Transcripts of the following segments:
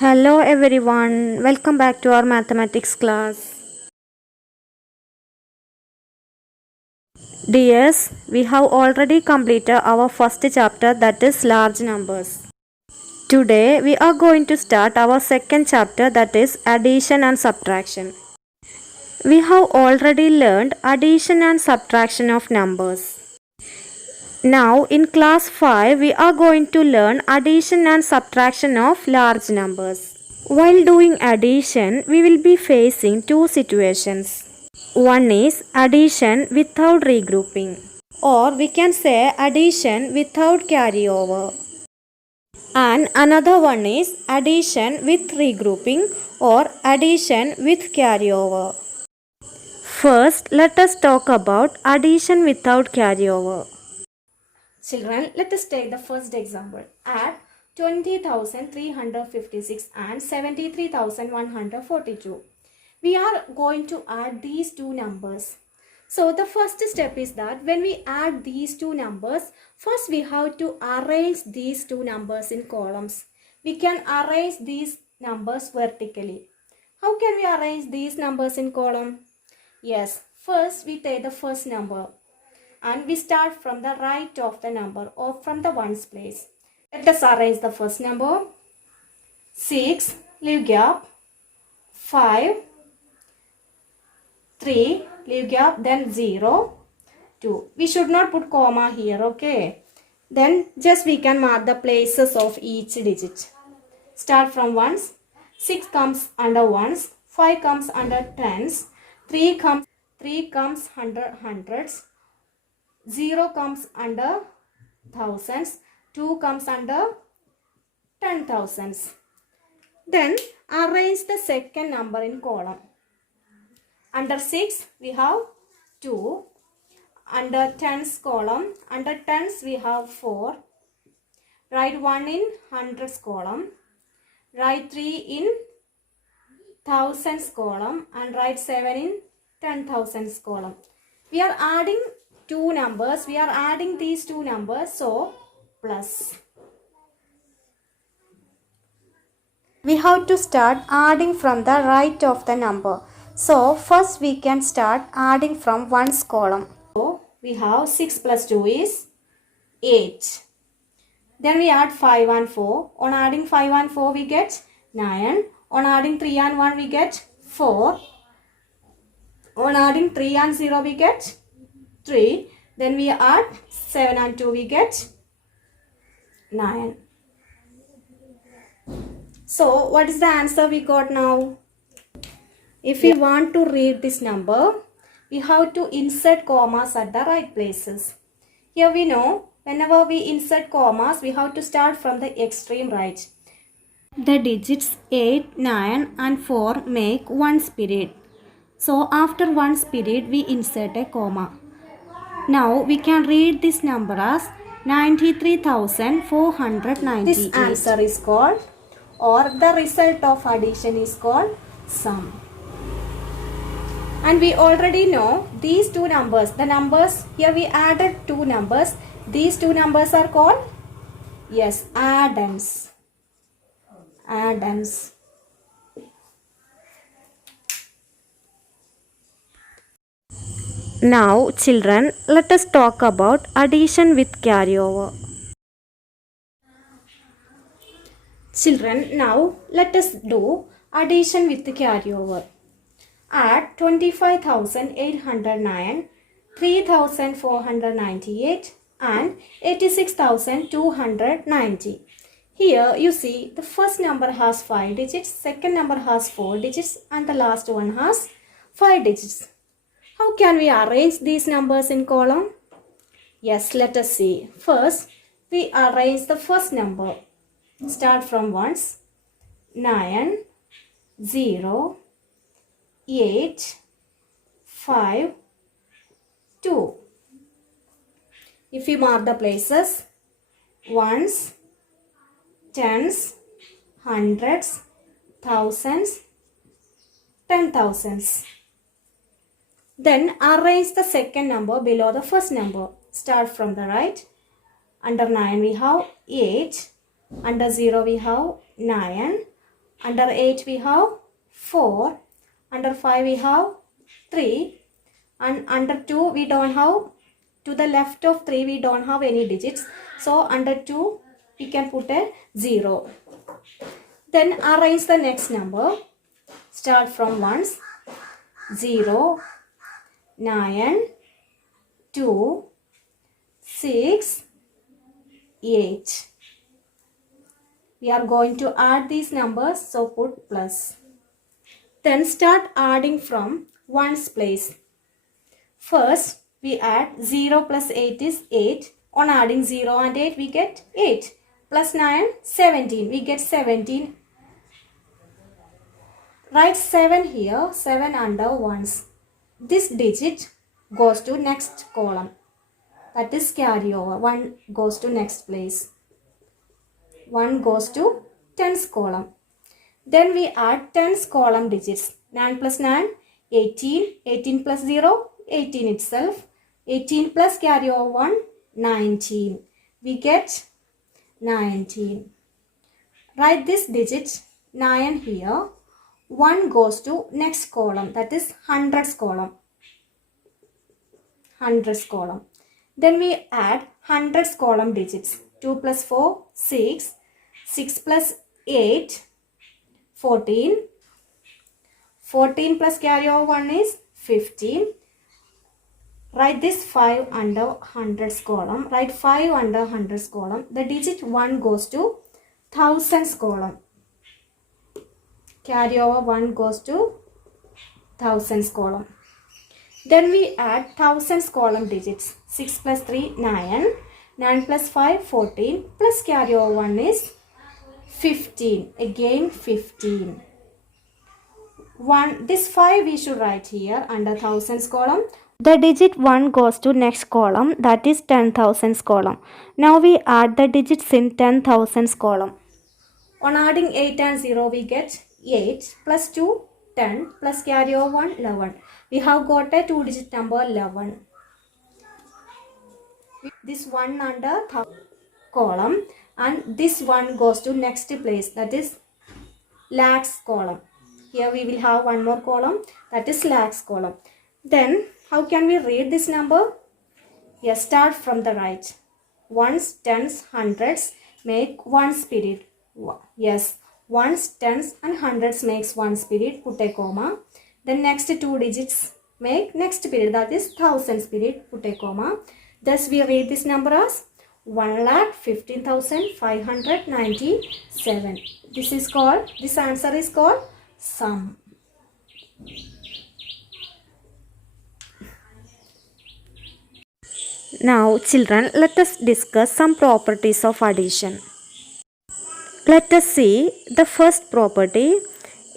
Hello everyone, welcome back to our mathematics class. Dears, we have already completed our first chapter, that is large numbers. Today we are going to start our second chapter, that is addition and subtraction. We have already learned addition and subtraction of numbers. Now in class 5 we are going to learn addition and subtraction of large numbers. While doing addition, we will be facing two situations. One is addition without regrouping, or we can say addition without carryover. And another one is addition with regrouping or addition with carryover. First, let us talk about addition without carryover. Children, let us take the first example. Add 20,356 and 73,142. We are going to add these two numbers. So the first step is that when we add these two numbers, first we have to arrange these two numbers in columns. We can arrange these numbers vertically. How can we arrange these numbers in column? Yes, first we take the first number and we start from the right of the number or from the ones place. Let us arrange the first number. 6, leave gap, 5, 3, leave gap, then 0, 2. We should not put comma here, okay? Then just we can mark the places of each digit. Start from ones. 6 comes under ones, 5 comes under tens, 3 comes under hundreds, 0 comes under thousands, 2 comes under 10,000s. Then arrange the second number in column. Under 6 we have 2. Under tens column, under tens we have 4. Write 1 in hundreds column. Write 3 in thousands column and write 7 in 10,000s column. We are adding two numbers. We are adding these two numbers, so plus. We have to start adding from the right of the number. So first we can start adding from ones column. So we have 6 plus 2 is 8. Then we add 5 and 4. On adding 5 and 4 we get 9. On adding 3 and 1 we get 4. On adding 3 and 0 we get 3. Then we add 7 and 2 we get 9. So what is the answer we got now? If we want to read this number, we have to insert commas at the right places. Here we know whenever we insert commas, we have to start from the extreme right. The digits 8, 9 and 4 make one spirit. So after one spirit, we insert a comma. Now we can read this number as 93,498. This answer is called, or the result of addition is called, sum. And we already know these two numbers. The numbers, here we added two numbers. These two numbers are called, yes, addends. Addends. Now children, let us talk about addition with carryover. Children, now let us do addition with carryover. Add 25,809, 3,498 and 86,290. Here you see the first number has 5 digits, second number has 4 digits and the last one has 5 digits. How can we arrange these numbers in column? Yes, let us see. First, we arrange the first number. Start from ones. 9, 0, 8, 5, 2. If we mark the places, ones, tens, hundreds, thousands, 10,000s. Then arrange the second number below the first number. Start from the right. Under 9 we have 8. Under 0 we have 9. Under 8 we have 4. Under 5 we have 3. And under 2 we don't have, to the left of 3 we don't have any digits. So under 2 we can put a 0. Then arrange the next number. Start from ones. 0, 9, 2, 6, 8. We are going to add these numbers, so put plus. Then start adding from ones place. First, we add 0 plus 8 is 8. On adding 0 and 8, we get 8. Plus 9, 17. We get 17. Write 7 here, 7 under ones. This digit goes to next column. That is carry over. 1 goes to next place. 1 goes to tens column. Then we add tens column digits. 9 plus 9, 18. 18 plus 0, 18 itself. 18 plus carry over 1, 19. We get 19. Write this digit 9 here. 1 goes to next column, that is hundreds column. Hundreds column. Then we add hundreds column digits. 2 plus 4, 6. 6 plus 8, 14. 14 plus carry over 1 is 15. Write this 5 under hundreds column. Write 5 under hundreds column. The digit 1 goes to thousands column. Carry over 1 goes to thousands column. Then we add thousands column digits. 6 plus 3, 9. 9 plus 5, 14. Plus carry over 1 is 15. Again 15. This 5 we should write here under thousands column. The digit 1 goes to next column, that is 10,000s column. Now we add the digits in 10,000s column. On adding 8 and 0 we get 8 plus 2, 10 plus carry over 1, 11. We have got a 2-digit number 11. This 1 under column and this 1 goes to next place, that is lakhs column. Here we will have one more column, that is lakhs column. Then how can we read this number? Yes, start from the right. Ones, tens, hundreds make one spirit. Yes, ones, tens and hundreds makes one spirit. Put a comma. Then next 2 digits make next spirit, that is thousand spirit. Put a comma. Thus we read this number as 1,15,597. This answer is called sum. Now children, let us discuss some properties of addition. Let us see the first property.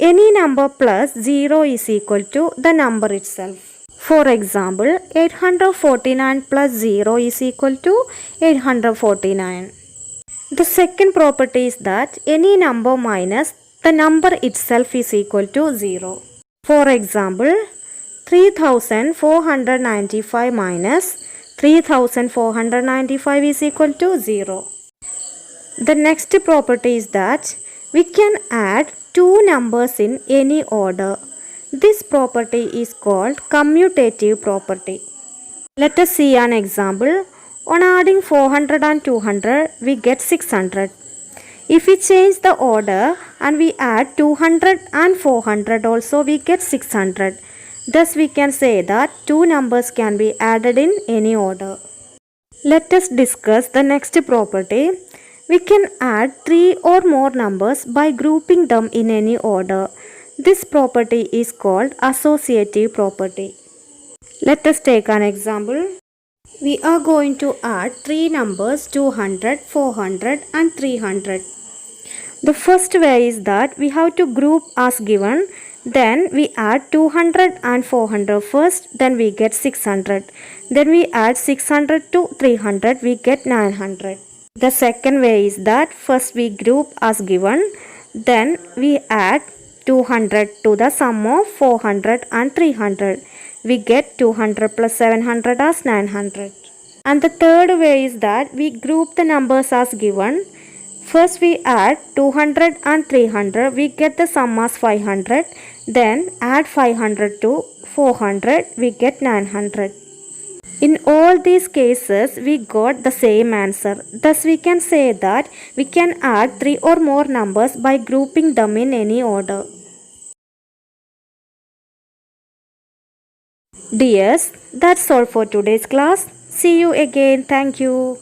Any number plus 0 is equal to the number itself. For example, 849 plus 0 is equal to 849. The second property is that any number minus the number itself is equal to 0. For example, 3495 minus 3495 is equal to 0. The next property is that we can add two numbers in any order. This property is called commutative property. Let us see an example. On adding 400 and 200, we get 600. If we change the order and we add 200 and 400 also, we get 600. Thus we can say that two numbers can be added in any order. Let us discuss the next property. We can add 3 or more numbers by grouping them in any order. This property is called associative property. Let us take an example. We are going to add 3 numbers 200, 400 and 300. The first way is that we have to group as given. Then we add 200 and 400 first, then we get 600. Then we add 600 to 300, we get 900. The second way is that first we group as given, then we add 200 to the sum of 400 and 300. We get 200 plus 700 as 900. And the third way is that we group the numbers as given. First we add 200 and 300, we get the sum as 500. Then add 500 to 400, we get 900. In all these cases, we got the same answer. Thus we can say that we can add 3 or more numbers by grouping them in any order. Dears, that's all for today's class. See you again. Thank you.